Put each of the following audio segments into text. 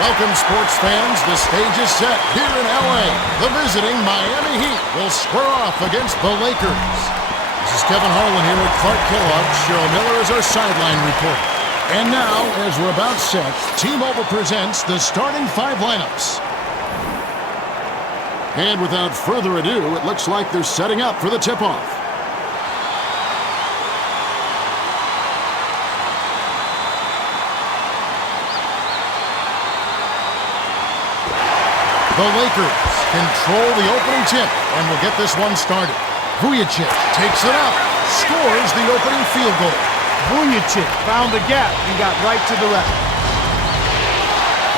Welcome, sports fans. The stage is set here in L.A. The visiting Miami Heat will square off against the Lakers. This is Kevin Harlan here with Clark Kellogg. Cheryl Miller is our sideline reporter. And now, as we're about set, T-Mobile presents the starting five lineups. And without further ado, it looks like they're setting up for the tip-off. The Lakers control the opening tip and will get this one started. Vujacic takes it up, scores the opening field goal. Vujacic found the gap and got right to the left.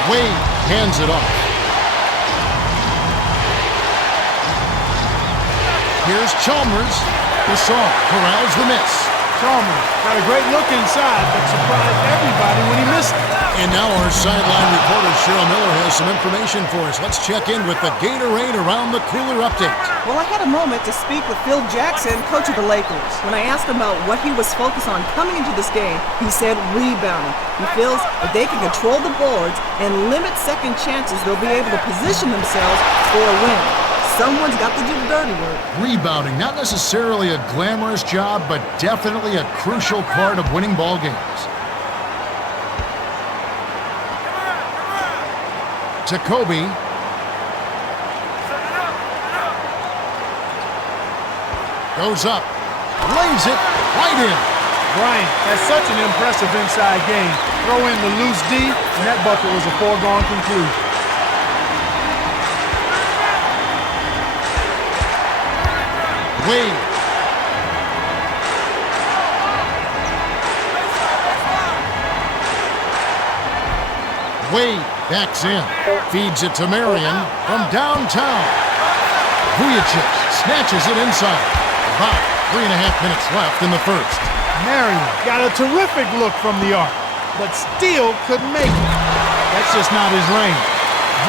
Wade hands it off. Here's Chalmers. Gasol corrals the miss. Chalmers got a great look inside, but surprised everybody when he missed it. And now our sideline reporter, Cheryl Miller, has some information for us. Let's check in with the Gatorade Around the Cooler update. Well, I had a moment to speak with Phil Jackson, coach of the Lakers. When I asked him about what he was focused on coming into this game, he said rebounding. He feels if they can control the boards and limit second chances, they'll be able to position themselves for a win. Someone's got to do the dirty work. Rebounding, not necessarily a glamorous job, but definitely a crucial part of winning ball games. To Kobe. Goes up. Lays it right in. Bryant has such an impressive inside game. Throw in the loose D, and that bucket was a foregone conclusion. Wade. Wade backs in. Feeds it to Marion from downtown. Vujacic snatches it inside. About 3.5 minutes left in the first. Marion got a terrific look from the arc, but still couldn't make it. That's just not his lane.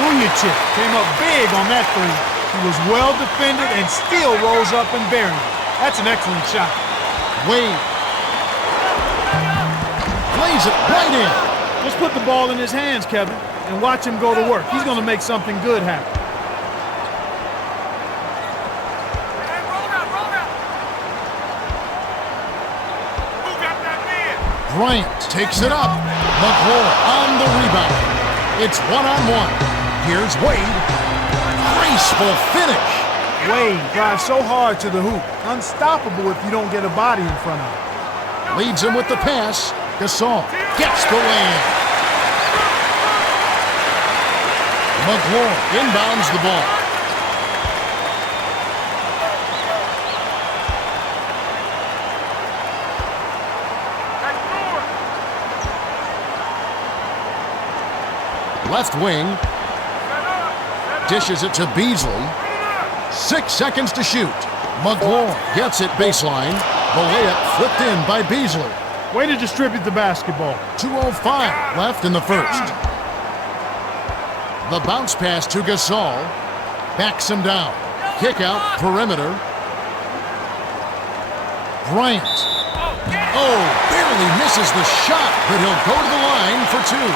Vujacic came up big on that three. He was well defended and still rose up and buried it. That's an excellent shot. Wade lays it right in. Just put the ball in his hands, Kevin, and watch him go to work. He's going to make something good happen. Bryant takes it up. McClure on the rebound. It's one-on-one. Here's Wade. Graceful finish. Wade drives so hard to the hoop. Unstoppable if you don't get a body in front of him. Leads him with the pass. Gasol gets the lay-in. McClure inbounds the ball. Left wing. Dishes it to Beasley. 6 seconds to shoot. McClure gets it baseline. The layup flipped in by Beasley. Way to distribute the basketball. 2:05 left in the first. The bounce pass to Gasol. Backs him down. Kick out, perimeter. Bryant. Oh, barely misses the shot, but he'll go to the line for two.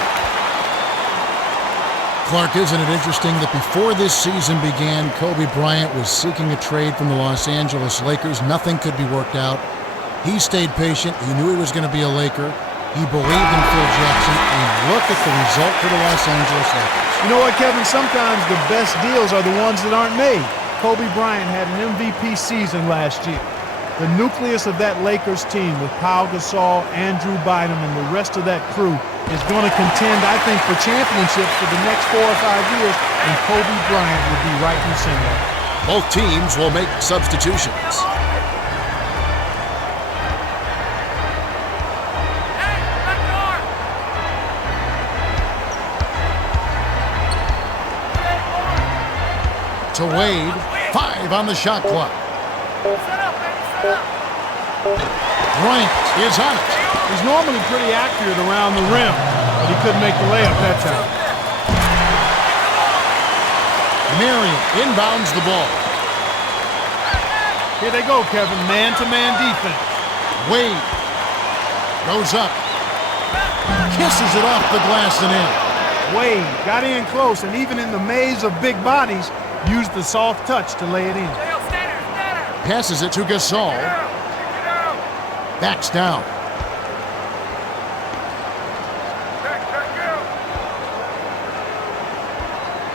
Clark, isn't it interesting that before this season began, Kobe Bryant was seeking a trade from the Los Angeles Lakers. Nothing could be worked out. He stayed patient. He knew he was going to be a Laker. He believed in Phil Jackson, and look at the result for the Los Angeles Lakers. You know what, Kevin? Sometimes the best deals are the ones that aren't made. Kobe Bryant had an MVP season last year. The nucleus of that Lakers team with Pau Gasol, Andrew Bynum, and the rest of that crew is going to contend, I think, for championships for the next 4 or 5 years, and Kobe Bryant will be right in the center. Both teams will make substitutions. To Wade, 5 on the shot clock. Bryant is on it. He's normally pretty accurate around the rim, but he couldn't make the layup that time. Marion inbounds the ball. Here they go, Kevin. Man-to-man defense. Wade goes up. Kisses it off the glass and in. Wade got in close, and even in the maze of big bodies, used the soft touch to lay it in. Passes it to Gasol. Backs down.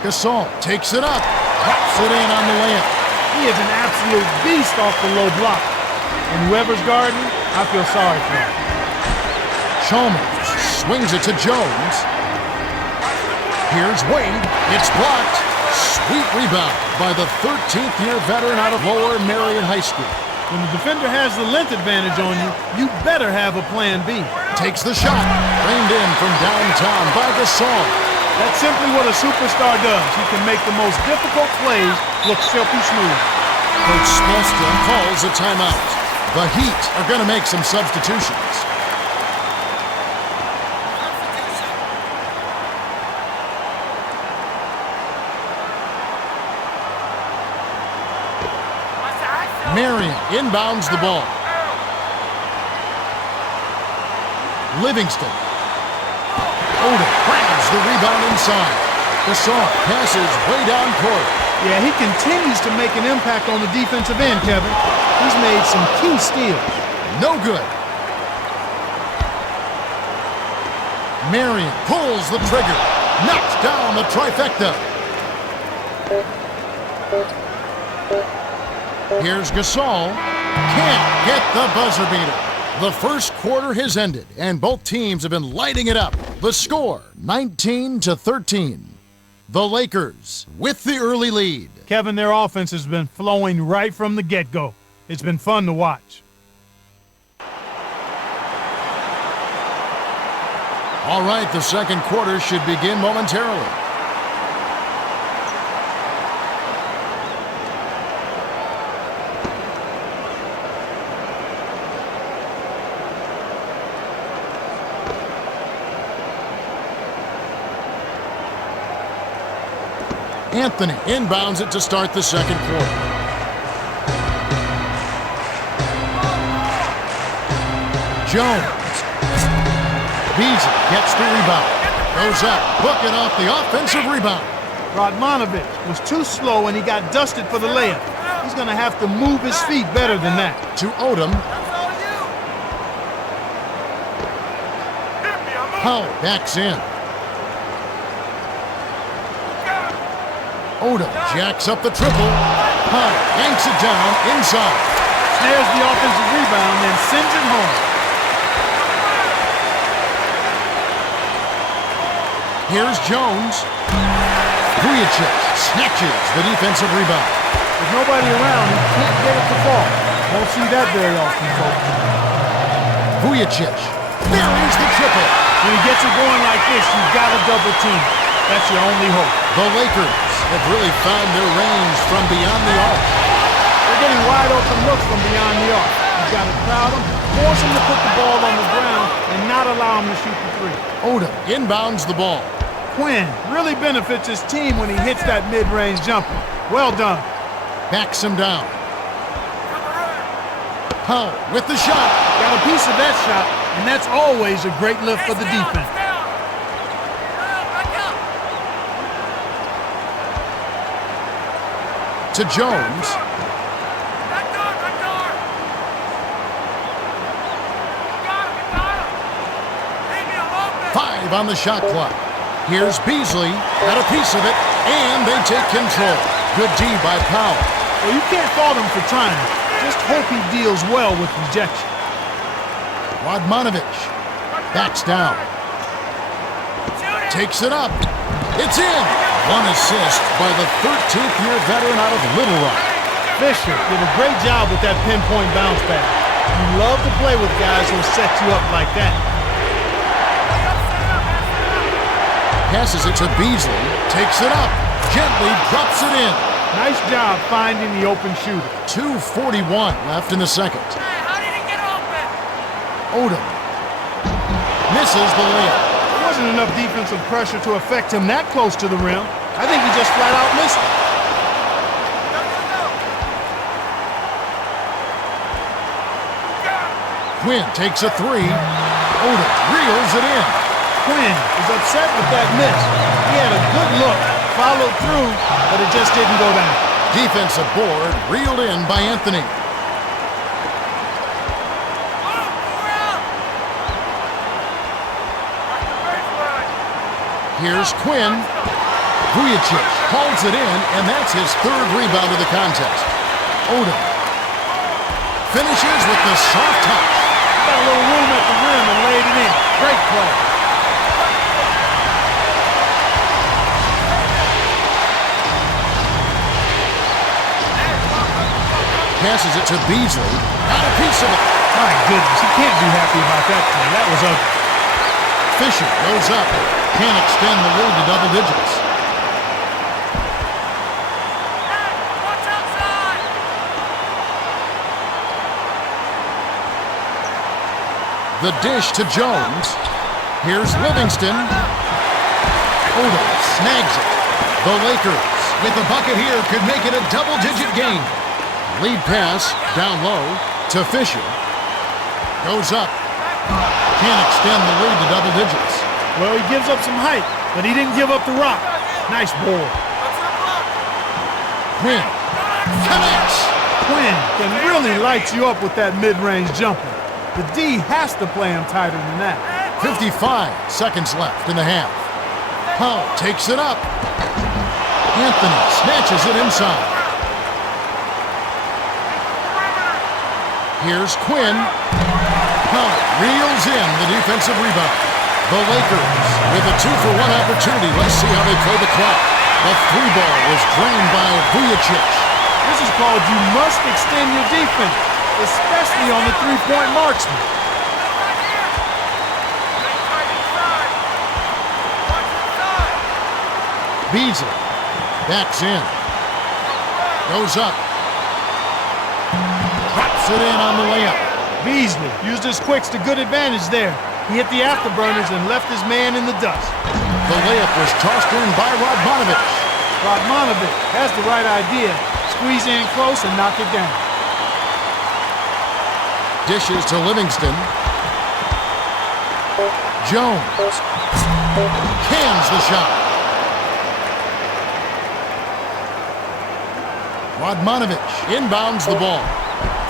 Gasol takes it up. Drops it in on the layup. He is an absolute beast off the low block. And whoever's guarding, I feel sorry for him. Chalmers swings it to Jones. Here's Wade. It's blocked. Sweet rebound by the 13th-year veteran out of Lower Marion High School. When the defender has the length advantage on you, you better have a plan B. Takes the shot. Reined in from downtown by Gasol. That's simply what a superstar does. He can make the most difficult plays look silky smooth. Coach Spolstra calls a timeout. The Heat are going to make some substitutions. Marion inbounds the ball. Livingston. Odom grabs the rebound inside. Gasol passes way down court. Yeah, he continues to make an impact on the defensive end, Kevin. He's made some key steals. No good. Marion pulls the trigger. Knocks down the trifecta. Here's Gasol. Can't get the buzzer beater. The first quarter has ended, and both teams have been lighting it up. The score, 19-13. The Lakers with the early lead. Kevin, their offense has been flowing right from the get-go. It's been fun to watch. All right, the second quarter should begin momentarily. Anthony inbounds it to start the second quarter. Jones. Beasley gets the rebound. Goes up, booking off the offensive rebound. Radmanovich was too slow and he got dusted for the layup. He's going to have to move his feet better than that. To Odom. Powell backs in. Odom jacks up the triple. Powell yanks it down inside. Snares the offensive rebound, then sends it home. Here's Jones. Vujacic snatches the defensive rebound. With nobody around, he can't get it to fall. Won't see that very often, folks. Vujacic buries the triple. When he gets it going like this, you've got to double team. That's your only hope. The Lakers have really found their range from beyond the arc. They're getting wide open looks from beyond the arc. You've got to crowd them, force them to put the ball on the ground, and not allow them to shoot the three. Odom inbounds the ball. Quinn really benefits his team when he hits that mid-range jumper. Well done. Backs him down. Powell with the shot. Got a piece of that shot, and that's always a great lift for the defense. To Jones. Five on the shot clock. Here's Beasley, got a piece of it, and they take control. Good D by Powell. Well, you can't fault him for trying. Just hope he deals well with rejection. Radmanovich backs down. Takes it up. It's in. One assist by the 13th-year veteran out of Little Rock. Fisher did a great job with that pinpoint bounce back. You love to play with guys who set you up like that. Passes it to Beasley. Takes it up. Gently drops it in. Nice job finding the open shooter. 2:41 left in the second. How did he get open? Odom misses the layup. There wasn't enough defensive pressure to affect him that close to the rim. I think he just flat out missed it. Quinn takes a three. Odom reels it in. Quinn is upset with that miss. He had a good look, followed through, but it just didn't go down. Defensive board reeled in by Anthony. Here's Quinn. Vujicic holds it in, and that's his third rebound of the contest. Odom finishes with the soft touch. Got a little room at the rim and laid it in. Great play. Passes it to Beasley. Got a piece of it. My goodness, he can't be happy about that play. That was ugly. Fisher goes up. Can't extend the lead to double digits. The dish to Jones. Here's Livingston. Odom snags it. The Lakers, with a bucket here, could make it a double-digit game. Lead pass down low to Fisher. Goes up. Can't extend the lead to double digits. Well, he gives up some height, but he didn't give up the rock. Nice ball. Quinn connects. Quinn can really light you up with that mid-range jumper. The D has to play him tighter than that. 55 seconds left in the half. Powell takes it up. Anthony snatches it inside. Here's Quinn. Powell reels in the defensive rebound. The Lakers with a 2-for-1 opportunity. Let's see how they play the clock. The three ball was drained by Vujicic. This is called you must extend your defense, especially on the three-point marksman. Beasley backs in. Goes up. Drops it in on the layup. Beasley used his quicks to good advantage there. He hit the afterburners and left his man in the dust. The layup was tossed in by Radmanovic. Radmanovic has the right idea. Squeeze in close and knock it down. Dishes to Livingston. Jones cans the shot. Radmanovic inbounds the ball.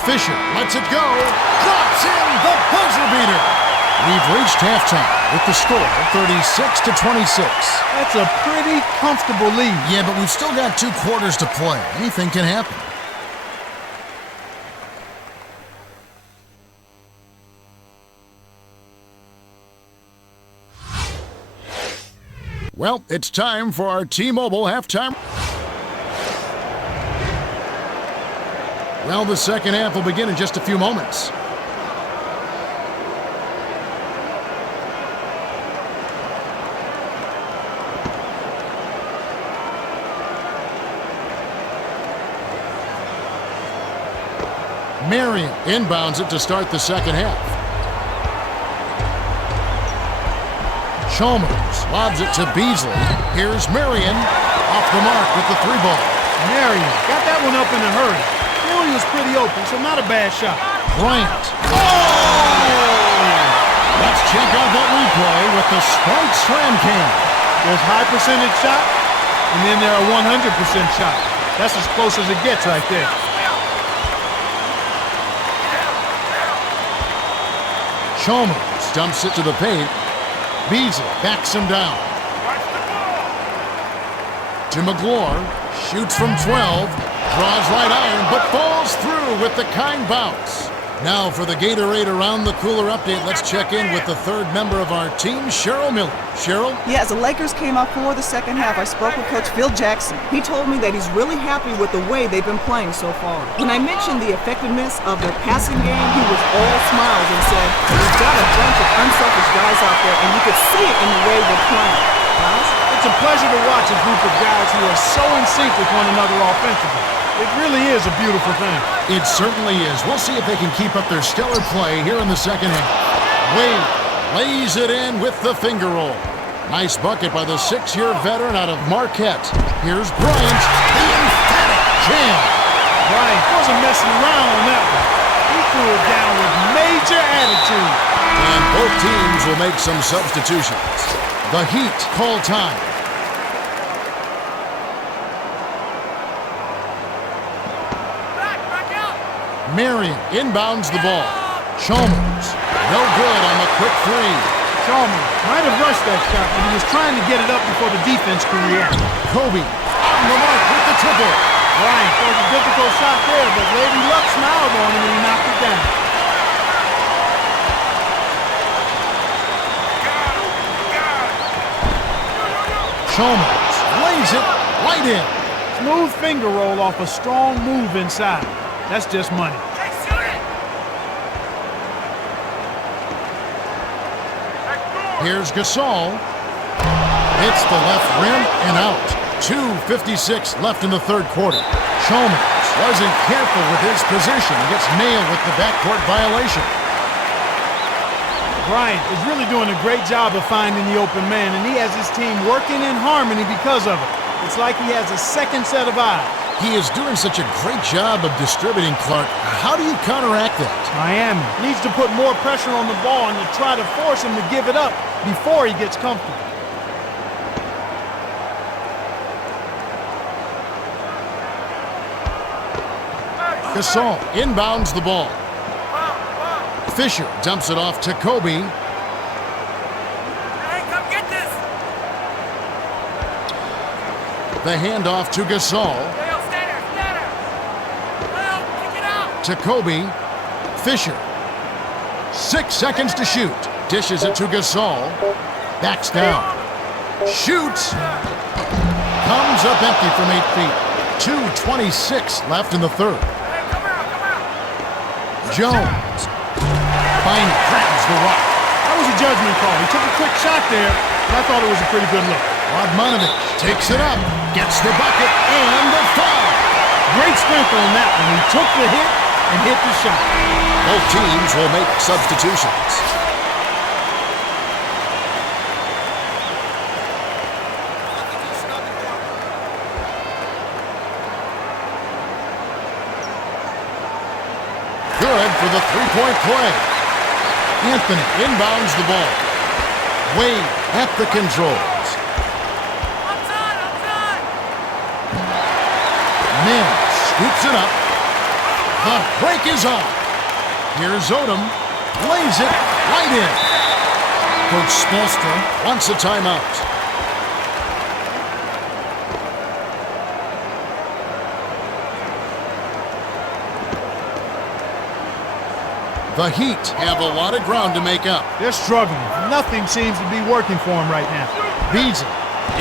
Fisher lets it go. Drops in the buzzer beater. We've reached halftime with the score 36-26. That's a pretty comfortable lead. Yeah, but we've still got 2 quarters to play. Anything can happen. Well, it's time for our T-Mobile halftime. Well, the second half will begin in just a few moments. Marion inbounds it to start the second half. Chalmers lobs it to Beasley. Here's Marion off the mark with the 3 ball. Marion got that one up in a hurry. He was pretty open, so not a bad shot. Bryant. Oh! Let's check out that replay with the Sprite Slam Can. There's high percentage shot, and then there are 100% shots. That's as close as it gets right there. Chalmers dumps it to the paint. Beasley backs him down. To McGlure. Shoots from 12. Draws right iron, but falls through with the kind bounce. Now for the Gatorade Around the Cooler update, let's check in with the third member of our team, Cheryl Miller. Cheryl? Yeah, as the Lakers came out for the second half, I spoke with Coach Phil Jackson. He told me that he's really happy with the way they've been playing so far. When I mentioned the effectiveness of their passing game, he was all smiles and said, "We've got a bunch of unselfish guys out there, and you could see it in the way they're playing." Guys? It's a pleasure to watch a group of guys who are so in sync with one another offensively. It really is a beautiful thing. It certainly is. We'll see if they can keep up their stellar play here in the second half. Wade lays it in with the finger roll. Nice bucket by the 6-year veteran out of Marquette. Here's Bryant, the emphatic jam. Bryant wasn't messing around on that one. He threw it down with major attitude. And both teams will make some substitutions. The Heat call time. Marion inbounds the ball. Chalmers, no good on the quick three. Chalmers might have rushed that shot, but he was trying to get it up before the defense could react. Kobe on the mark with the triple. Bryant throws a difficult shot there, but Lady Luck smiled on him and he knocked it down. Chalmers lays it right in. Smooth finger roll off a strong move inside. That's just money. Here's Gasol. Hits the left rim and out. 2:56 left in the third quarter. Chalmers wasn't careful with his position. Gets nailed with the backcourt violation. Bryant is really doing a great job of finding the open man, and he has his team working in harmony because of it. It's like he has a second set of eyes. He is doing such a great job of distributing, Clark. How do you counteract that? Miami needs to put more pressure on the ball and to try to force him to give it up before he gets comfortable. Gasol inbounds the ball. Fisher dumps it off to Kobe. Hey, come get this! The handoff to Gasol. Hey, stay there, stay there! Well, kick it out! To Kobe. Fisher. 6 seconds to shoot. Dishes it to Gasol. Backs down. Shoots. Comes up empty from 8 feet. 2:26 left in the third. Hey, come out! Jones. Bynum grabs the rock. That was a judgment call. He took a quick shot there, and I thought it was a pretty good look. Radmanovic takes it up. Gets the bucket and the foul. Great strength on that one. He took the hit and hit the shot. Both teams will make substitutions. Good for the three-point play. Anthony inbounds the ball. Wade at the controls. Outside! Mims scoops it up. The break is on. Here's Odom. Lays it right in. Coach Spolstra wants a timeout. The Heat have a lot of ground to make up. They're struggling. Nothing seems to be working for them right now. Beasley.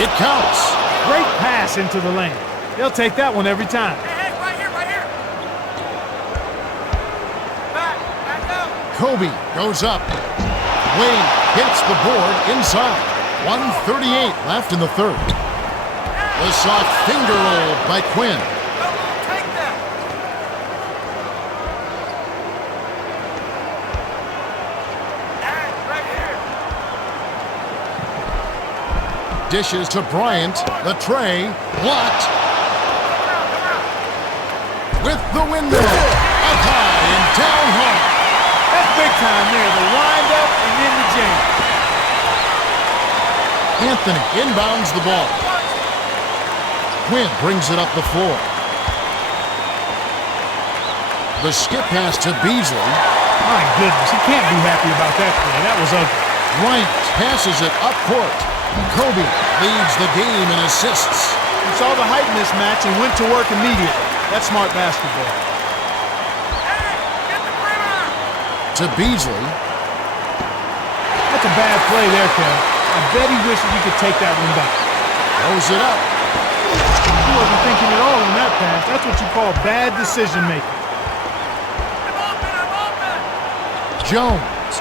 It counts. Great pass into the lane. They'll take that one every time. Hey, right here! Back up! Kobe goes up. Wade hits the board inside. 1:38 left in the third. The soft finger roll by Quinn. Take that! Right here! Dishes to Bryant. The tray blocked. With the window. Up high and down hard. That's big time there. The wind up and then the jam. Anthony inbounds the ball. Quinn brings it up the floor. The skip pass to Beasley. My goodness, he can't be happy about that play. That was ugly. Bryant passes it up court. Kobe leads the game in assists. He saw the height mismatch and went to work immediately. That's smart basketball. Hey, get the perimeter! To Beasley. That's a bad play there, Kev. I bet he wishes he could take that one back. Throws it up. He wasn't thinking at all on that pass. That's what you call bad decision making. I'm open! Jones.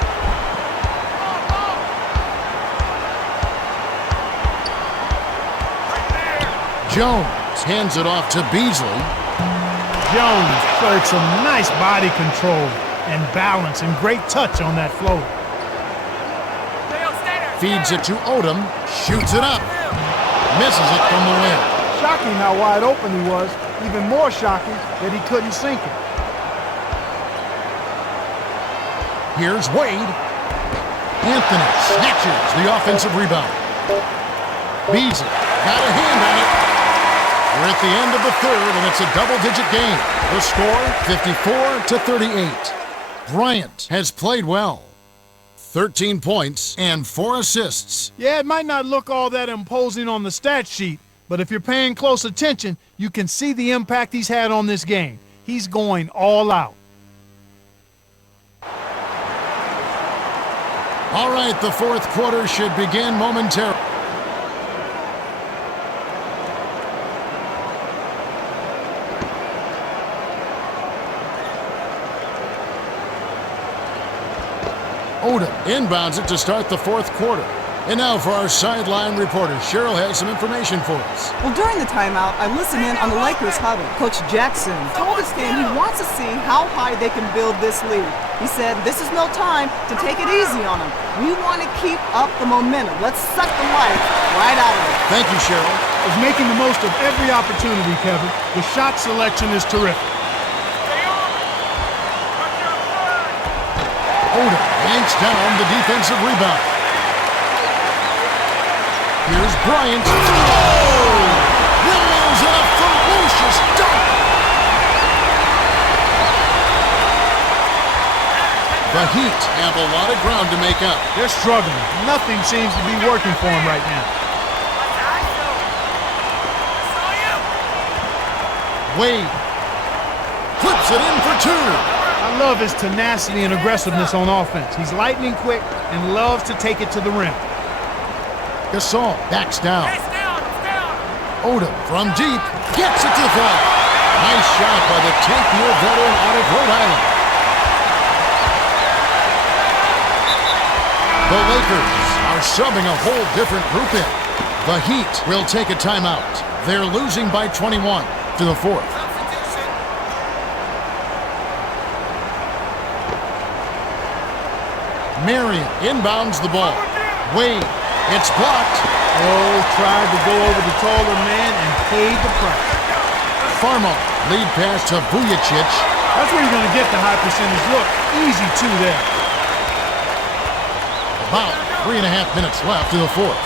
Right there! Jones hands it off to Beasley. Jones showed some nice body control and balance and great touch on that flow. Stay there! Feeds it to Odom. Shoots it up. Misses it from the rim. Shocking how wide open he was. Even more shocking that he couldn't sink it. Here's Wade. Anthony snatches the offensive rebound. Beasley got a hand on it. We're at the end of the third, and it's a double-digit game. The score, 54-38. Bryant has played well. 13 points and 4 assists. Yeah, it might not look all that imposing on the stat sheet, but if you're paying close attention, you can see the impact he's had on this game. He's going all out. All right, the fourth quarter should begin momentarily. Odom inbounds it to start the fourth quarter. And now for our sideline reporter, Cheryl has some information for us. Well, during the timeout, I listened in on the Lakers huddle. Coach Jackson told his team he wants to see how high they can build this lead. He said, this is no time to take it easy on them. We want to keep up the momentum. Let's suck the life right out of it. Thank you, Cheryl. Is making the most of every opportunity, Kevin. The shot selection is terrific. Odom yanks down the defensive rebound. Here's Bryant. Oh! Windmills and a ferocious dunk! The Heat have a lot of ground to make up. They're struggling. Nothing seems to be working for them right now. Wade flips it in for two. I love his tenacity and aggressiveness on offense. He's lightning quick and loves to take it to the rim. Gasol backs down. It's down. Odom from deep gets it to the fly. Nice shot by the 10th-year veteran out of Rhode Island. The Lakers are subbing a whole different group in. The Heat will take a timeout. They're losing by 21 to the fourth. Marion inbounds the ball. Wade, it's blocked. Oh, tried to go over the taller man and paid the price. Farmo, lead pass to Vujacic. That's where you're going to get the high percentage look. Easy two there. About 3.5 minutes left to the fourth.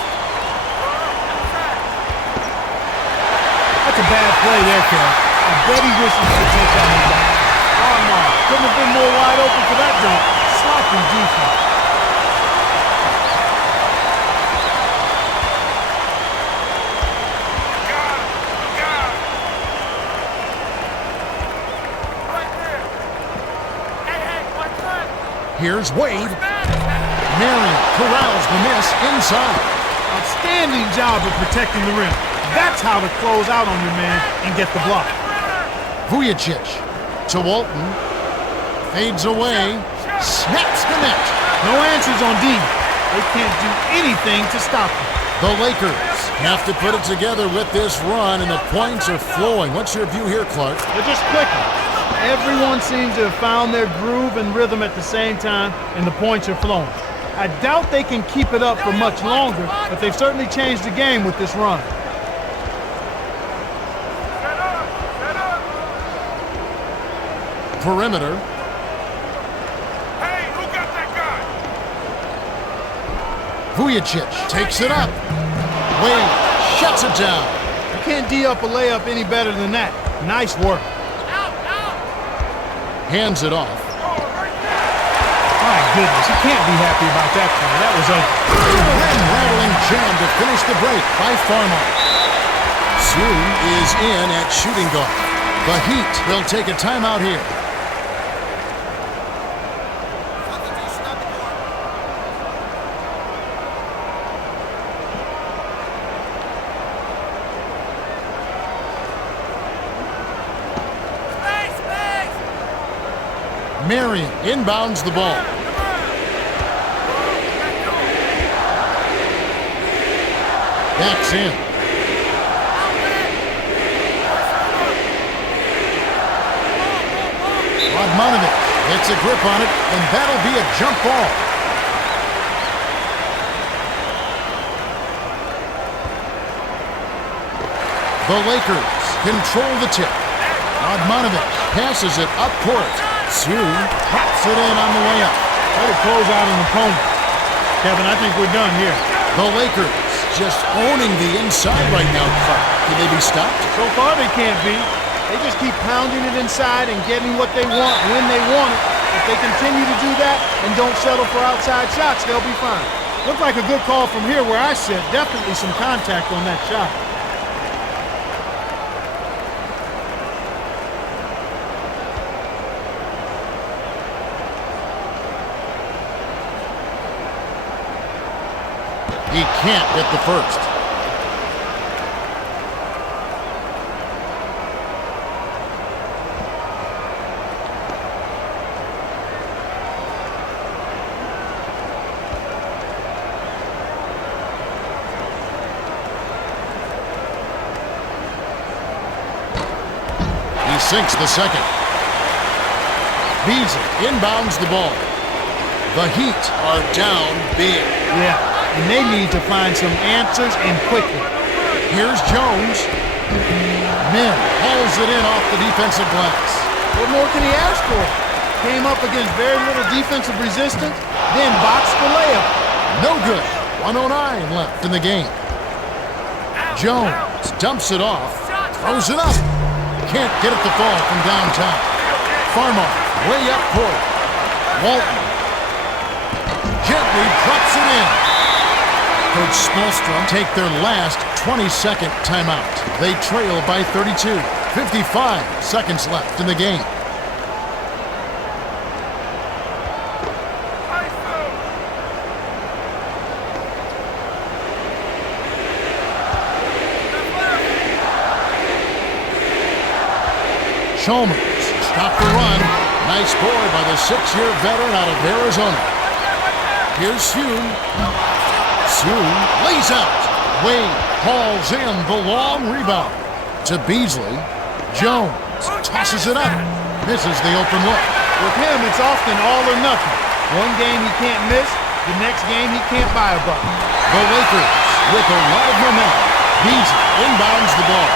That's a bad play there, Kev. I bet he wishes he could take that one back. Oh, no. Couldn't have been more wide open for that dunk. Sloppy defense. Here's Wade. Marion corrals the miss inside. Outstanding job of protecting the rim. That's how to close out on your man and get the block. Vujacic to Walton. Fades away. Snaps the net. No answers on D. They can't do anything to stop him. The Lakers have to put it together with this run, and the points are flowing. What's your view here, Clark? They're just clicking. Everyone seems to have found their groove and rhythm at the same time, and the points are flowing. I doubt they can keep it up for much longer, but they've certainly changed the game with this run. Perimeter. Hey, who got that guy? Vujacic takes it up. Wade shuts it down. You can't D up a layup any better than that. Nice work. Hands it off. My goodness, you can't be happy about that play. That was ugly. And rattling jam to finish the break by Farmo. Sue is in at shooting guard. The Heat will take a timeout here. Marion inbounds the ball. Backs in. Rodmanovic gets a grip on it, and that'll be a jump ball. The Lakers control the tip. Rodmanovic passes it up court. Sue pops it in on the way up. Way to close out an opponent. Kevin, I think we're done here. The Lakers just owning the inside right now, Clark. Can they be stopped? So far, they can't be. They just keep pounding it inside and getting what they want when they want it. If they continue to do that and don't settle for outside shots, they'll be fine. Looked like a good call from here where I sit. Definitely some contact on that shot. He can't get the first. He sinks the second. Beasley inbounds the ball. The Heat are down big. Yeah, and they need to find some answers and quickly. Here's Jones. Min hauls it in off the defensive glass. What more can he ask for? Came up against very little defensive resistance, then boxed the layup. No good. 1:09 left in the game. Jones dumps it off, throws it up. Can't get it to fall from downtown. Farmer way up court. Walton gently drops it in. Coach Spolstra take their last 20-second timeout. They trail by 32. 55 seconds left in the game. Chalmers stopped the run. Nice board by the 6-year veteran out of Arizona. Here's Soon. Soon lays out. Wade hauls in the long rebound to Beasley. Jones tosses it up. Misses the open look. With him, it's often all or nothing. One game he can't miss, the next game he can't buy a bucket. The Lakers with a lot of momentum. Beasley inbounds the ball.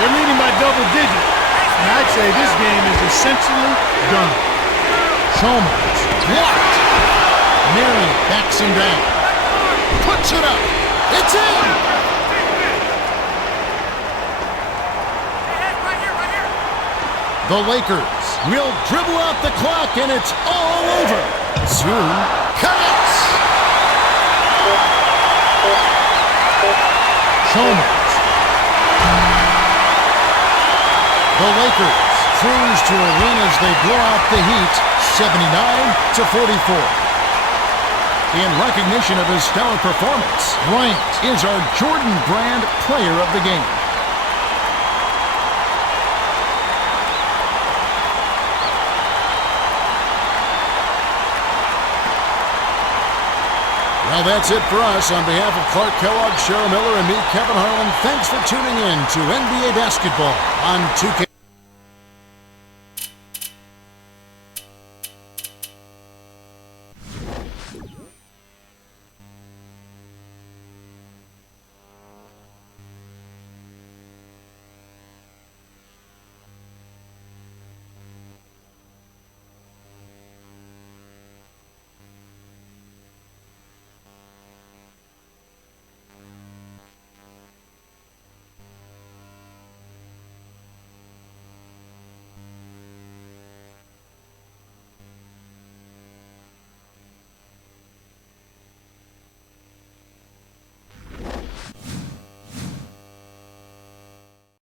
They're leading by double digits, and I'd say this game is essentially done. Chalmers blocked. Marion backs him down. Puts it up. It's in. The Lakers will dribble out the clock, and it's all over. Soon connects. Chalmers. The Lakers cruise to a win as they blow out the Heat, 79-44. In recognition of his stellar performance, Bryant is our Jordan Brand Player of the Game. Well, that's it for us. On behalf of Clark Kellogg, Cheryl Miller, and me, Kevin Harlan, thanks for tuning in to NBA Basketball on 2K.